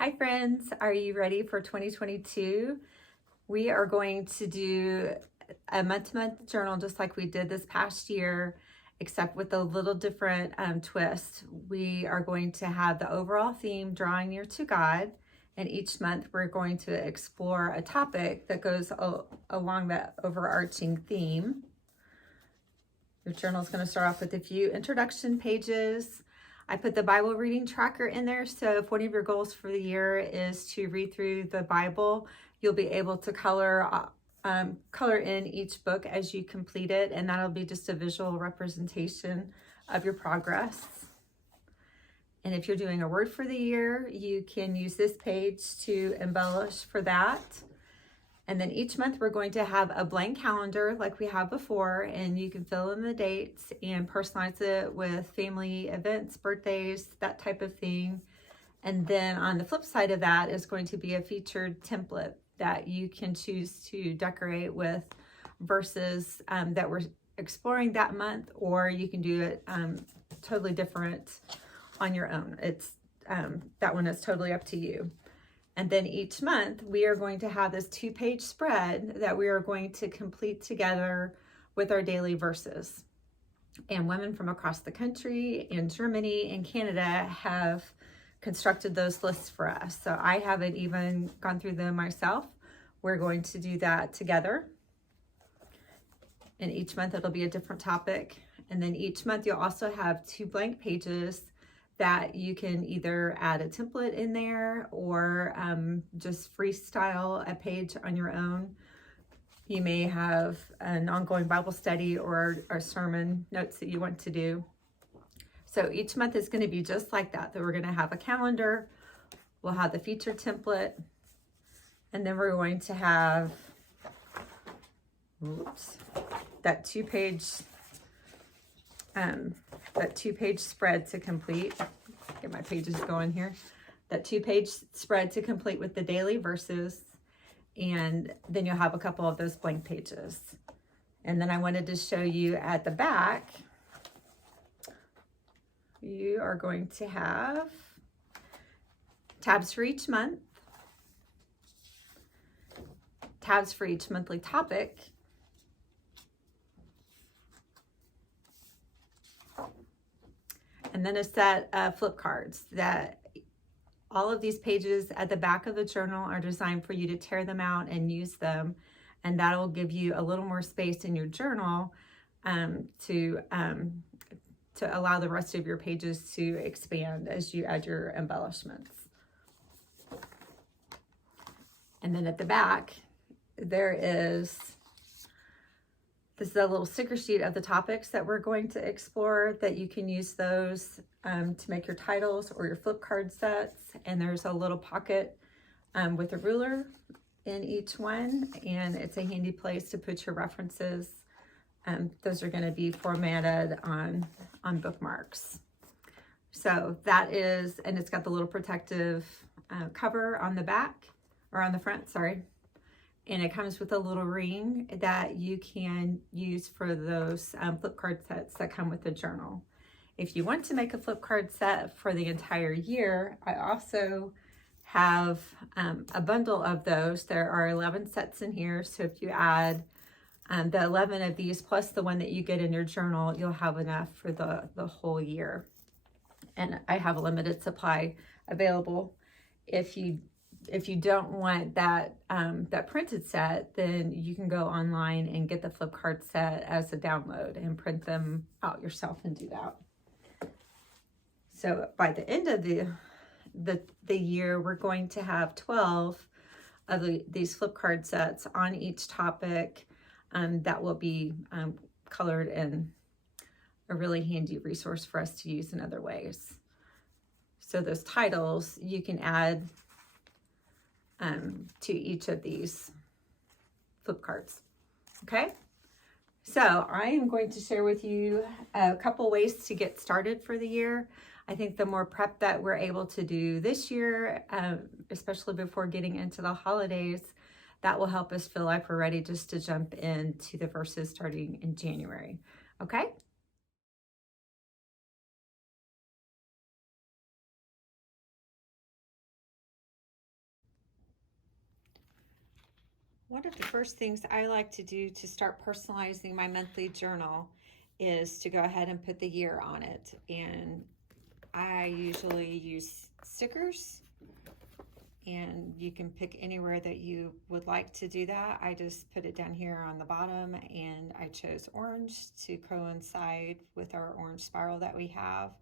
Hi friends, are you ready for 2022? We are going to do a month-to-month journal just like we did this past year, except with a little different twist. We are going to have the overall theme, Drawing Near to God, and each month we're going to explore a topic that goes along that overarching theme. Your journal is going to start off with a few introduction pages. I put the Bible reading tracker in there, so if one of your goals for the year is to read through the Bible, you'll be able to color in each book as you complete it, and that'll be just a visual representation of your progress. And if you're doing a word for the year, you can use this page to embellish for that. And then each month we're going to have a blank calendar like we have before, and you can fill in the dates and personalize it with family events, birthdays, that type of thing. And then on the flip side of that is going to be a featured template that you can choose to decorate with verses that we're exploring that month, or you can do it totally different on your own. It's that one is totally up to you. And then each month we are going to have this 2-page spread that we are going to complete together with our daily verses. And women from across the country in Germany and Canada have constructed those lists for us. So I haven't even gone through them myself. We're going to do that together. And each month it'll be a different topic. And then each month you'll also have 2 blank pages that you can either add a template in there or just freestyle a page on your own. You may have an ongoing Bible study or sermon notes that you want to do. So each month is going to be just like that. We're going to have a calendar, we'll have the featured template, and then we're going to have that 2-page spread to complete. Get my pages going here. That 2-page spread to complete with the daily verses, and then you'll have a couple of those blank pages. And then I wanted to show you at the back, you are going to have tabs for each month, tabs for each monthly topic, and then a set of flip cards. That all of these pages at the back of the journal are designed for you to tear them out and use them, and that'll give you a little more space in your journal to allow the rest of your pages to expand as you add your embellishments. And then at the back this is a little sticker sheet of the topics that we're going to explore, that you can use those to make your titles or your flip card sets. And there's a little pocket with a ruler in each one, and it's a handy place to put your references. Those are going to be formatted on bookmarks. So that is, and it's got the little protective cover on the back, or on the front, sorry. And it comes with a little ring that you can use for those flip card sets that come with the journal. If you want to make a flip card set for the entire year, I also have a bundle of those. There are 11 sets in here. So if you add the 11 of these plus the one that you get in your journal, you'll have enough for the whole year. And I have a limited supply available. If you don't want that printed set, then you can go online and get the flip card set as a download and print them out yourself and do that. So by the end of the year, we're going to have 12 of these flip card sets on each topic that will be colored, and a really handy resource for us to use in other ways. So those titles you can add to each of these flip cards. Okay, so I am going to share with you a couple ways to get started for the year. I think the more prep that we're able to do this year, especially before getting into the holidays, that will help us feel like we're ready just to jump into the verses starting in January. Okay, One of the first things I like to do to start personalizing my monthly journal is to go ahead and put the year on it. And I usually use stickers, and you can pick anywhere that you would like to do that. I just put it down here on the bottom, and I chose orange to coincide with our orange spiral that we have.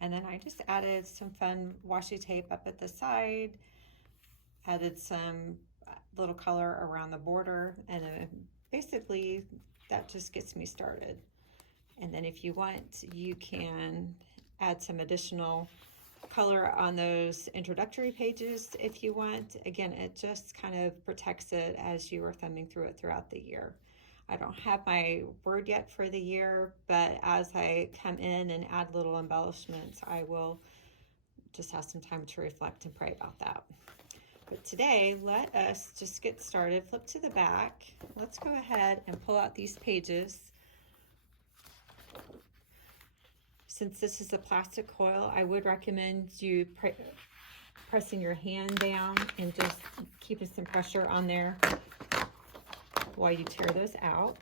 And then I just added some fun washi tape up at the side, added some little color around the border, and then basically that just gets me started. And then if you want, you can add some additional color on those introductory pages if you want. Again, it just kind of protects it as you are thumbing through it throughout the year. I don't have my word yet for the year, but as I come in and add little embellishments, I will just have some time to reflect and pray about that. But today, let us just get started. Flip to the back. Let's go ahead and pull out these pages. Since this is a plastic coil, I would recommend you pressing your hand down and just keeping some pressure on there while you tear those out.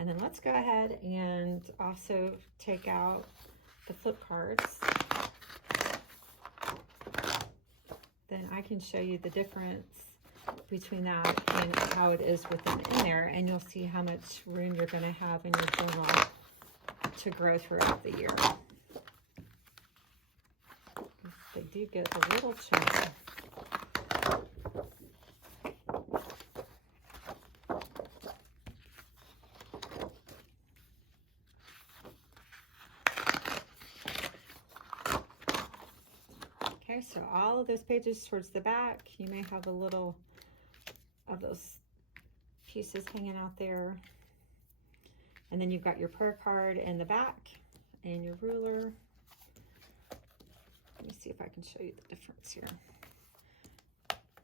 And then let's go ahead and also take out the flip cards. Then I can show you the difference between that and how it is within in there, and you'll see how much room you're going to have in your journal to grow throughout the year. They do get a little chunky. Okay, so all of those pages towards the back, you may have a little of those pieces hanging out there. And then you've got your prayer card in the back and your ruler. Let me see if I can show you the difference here.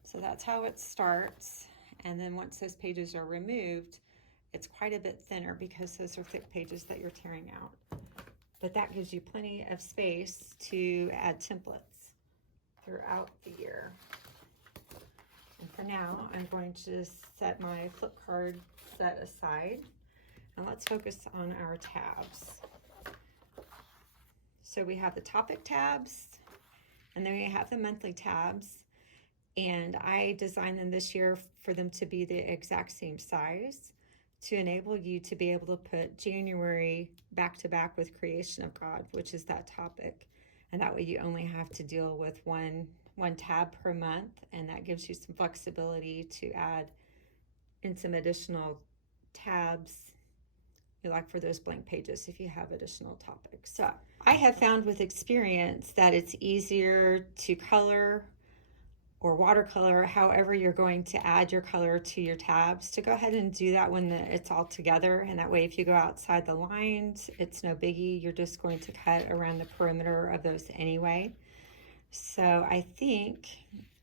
So that's how it starts. And then once those pages are removed, it's quite a bit thinner because those are thick pages that you're tearing out. But that gives you plenty of space to add templates throughout the year. And for now, I'm going to just set my flip card set aside. And let's focus on our tabs. So we have the topic tabs, and then we have the monthly tabs. And I designed them this year for them to be the exact same size to enable you to be able to put January back to back with Creation of God, which is that topic. And that way you only have to deal with one tab per month, and that gives you some flexibility to add in some additional tabs, like for those blank pages if you have additional topics. So I have found with experience that it's easier to color or watercolor, however you're going to add your color to your tabs, to go ahead and do that when it's all together. And that way, if you go outside the lines, it's no biggie. You're just going to cut around the perimeter of those anyway. So I think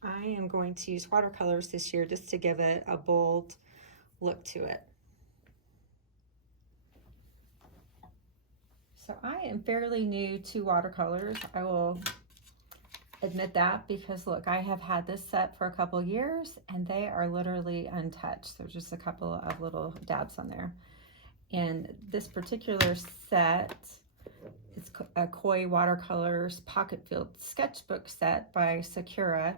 I am going to use watercolors this year just to give it a bold look to it. So I am fairly new to watercolors. I will admit that, because look, I have had this set for a couple years and they are literally untouched. There's just a couple of little dabs on there. And this particular set, it's a Koi Watercolors Pocket Filled Sketchbook set by Sakura,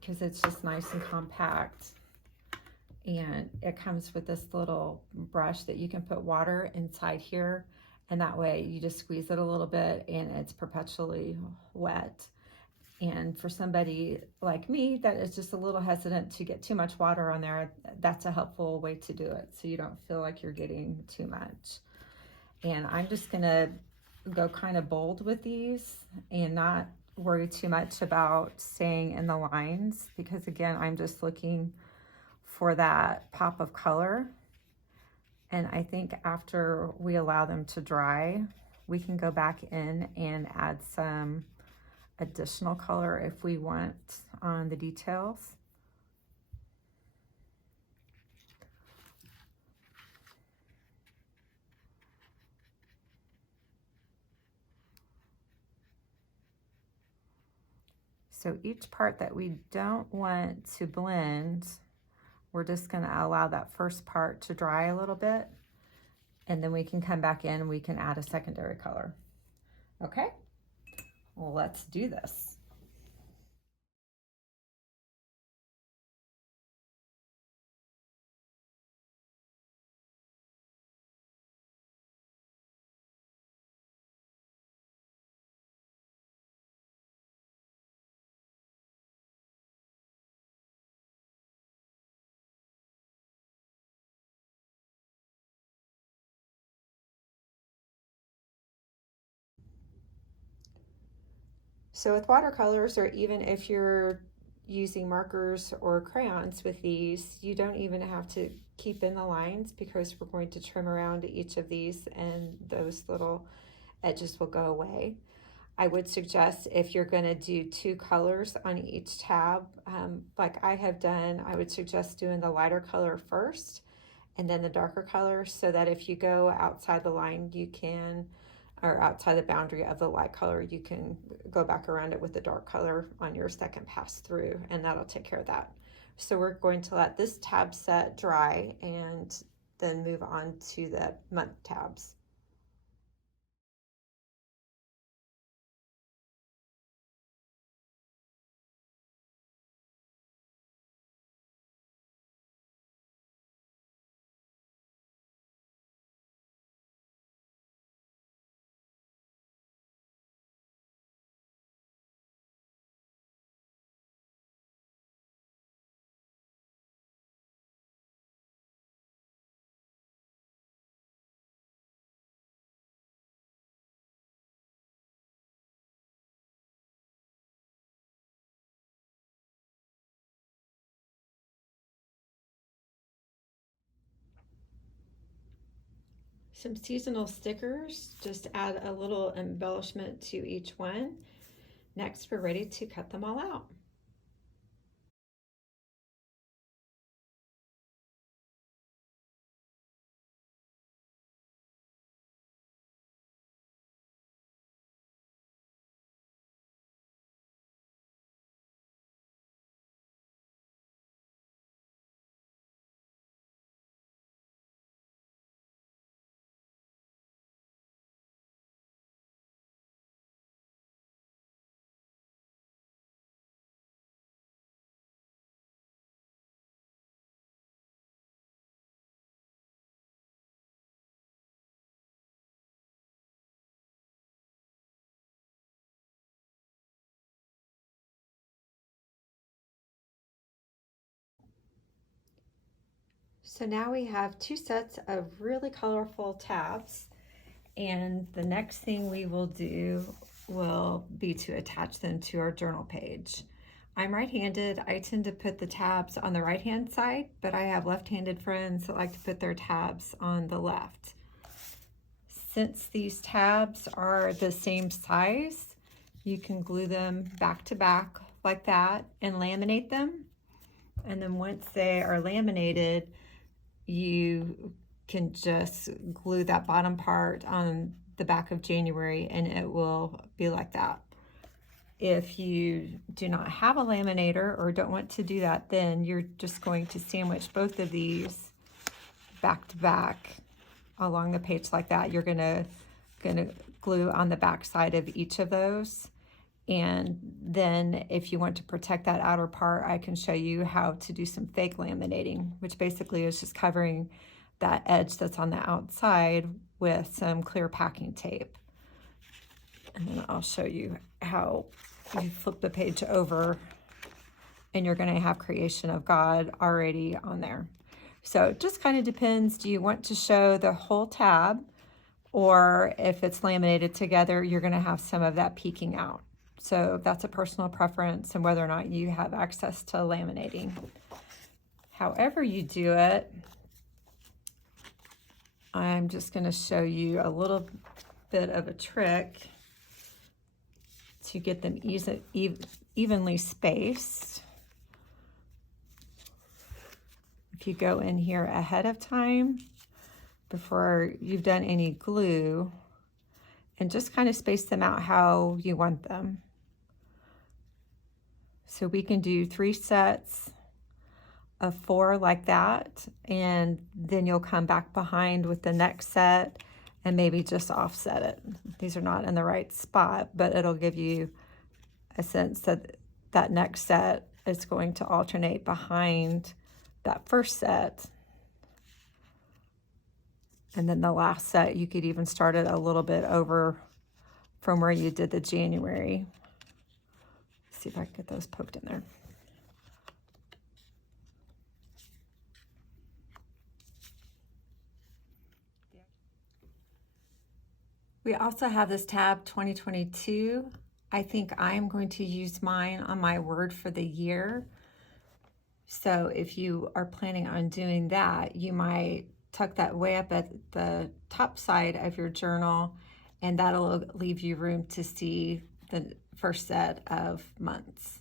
because it's just nice and compact. And it comes with this little brush that you can put water inside here, and that way you just squeeze it a little bit and it's perpetually wet. And for somebody like me that is just a little hesitant to get too much water on there, that's a helpful way to do it, so you don't feel like you're getting too much. And I'm just gonna go kind of bold with these and not worry too much about staying in the lines, because again, I'm just looking for that pop of color. And I think after we allow them to dry, we can go back in and add some additional color if we want on the details. So each part that we don't want to blend, we're just going to allow that first part to dry a little bit, and then we can come back in and we can add a secondary color. Okay, well, let's do this. So with watercolors, or even if you're using markers or crayons with these, you don't even have to keep in the lines, because we're going to trim around each of these and those little edges will go away. I would suggest, if you're going to do 2 colors on each tab, like I have done, I would suggest doing the lighter color first and then the darker color, so that if you go outside the line, you can, or outside the boundary of the light color, you can go back around it with the dark color on your second pass through, and that'll take care of that. So we're going to let this tab set dry and then move on to the month tabs. Some seasonal stickers, just add a little embellishment to each one. Next, we're ready to cut them all out. So now we have 2 sets of really colorful tabs, and the next thing we will do will be to attach them to our journal page. I'm right-handed. I tend to put the tabs on the right-hand side, but I have left-handed friends that like to put their tabs on the left. Since these tabs are the same size, you can glue them back to back like that and laminate them. And then once they are laminated, you can just glue that bottom part on the back of January and it will be like that. If you do not have a laminator or don't want to do that, then you're just going to sandwich both of these back to back along the page like that. You're gonna glue on the back side of each of those. And then if you want to protect that outer part, I can show you how to do some fake laminating, which basically is just covering that edge that's on the outside with some clear packing tape. And then I'll show you how you flip the page over and you're going to have Creation of God already on there. So it just kind of depends. Do you want to show the whole tab, or if it's laminated together, you're going to have some of that peeking out. So that's a personal preference and whether or not you have access to laminating. However you do it, I'm just going to show you a little bit of a trick to get them evenly spaced. If you go in here ahead of time, before you've done any glue, and just kind of space them out how you want them. So we can do 3 sets of 4 like that, and then you'll come back behind with the next set and maybe just offset it. These are not in the right spot, but it'll give you a sense that that next set is going to alternate behind that first set. And then the last set, you could even start it a little bit over from where you did the January. Let's see if I can get those poked in there. We also have this tab 2022. I think I'm going to use mine on my word for the year. So if you are planning on doing that, you might tuck that way up at the top side of your journal, and that'll leave you room to see the first set of months.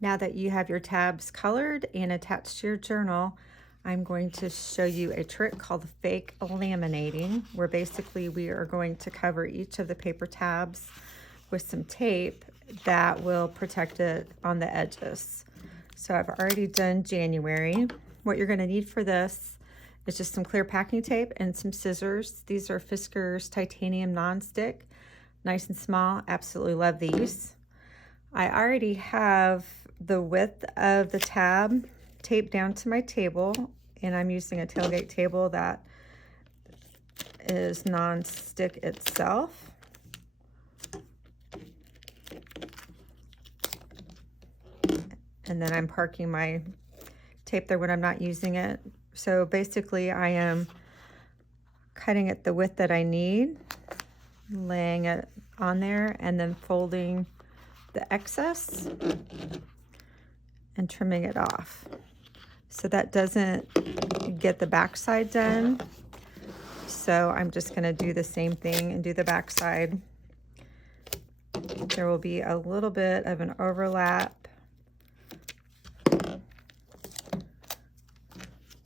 Now that you have your tabs colored and attached to your journal, I'm going to show you a trick called fake laminating, where basically we are going to cover each of the paper tabs with some tape that will protect it on the edges. So I've already done January. What you're going to need for this is just some clear packing tape and some scissors. These are Fiskars titanium non-stick, nice and small. Absolutely love these. I already have the width of the tab taped down to my table, and I'm using a tailgate table that is non-stick itself. And then I'm parking my tape there when I'm not using it. So basically I am cutting it the width that I need, laying it on there, and then folding the excess and trimming it off. So that doesn't get the back side done. So I'm just going to do the same thing and do the back side. There will be a little bit of an overlap,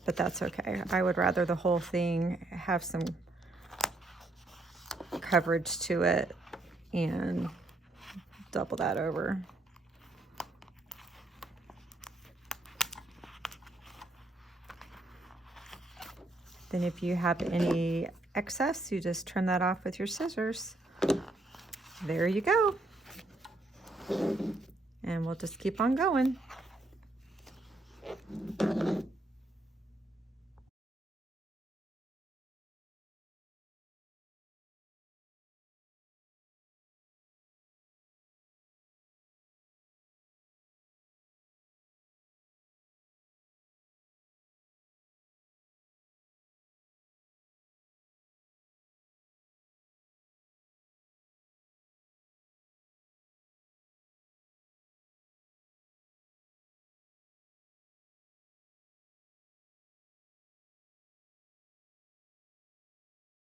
but that's okay. I would rather the whole thing have some coverage to it and double that over. Then if you have any excess, you just trim that off with your scissors. There you go. And we'll just keep on going.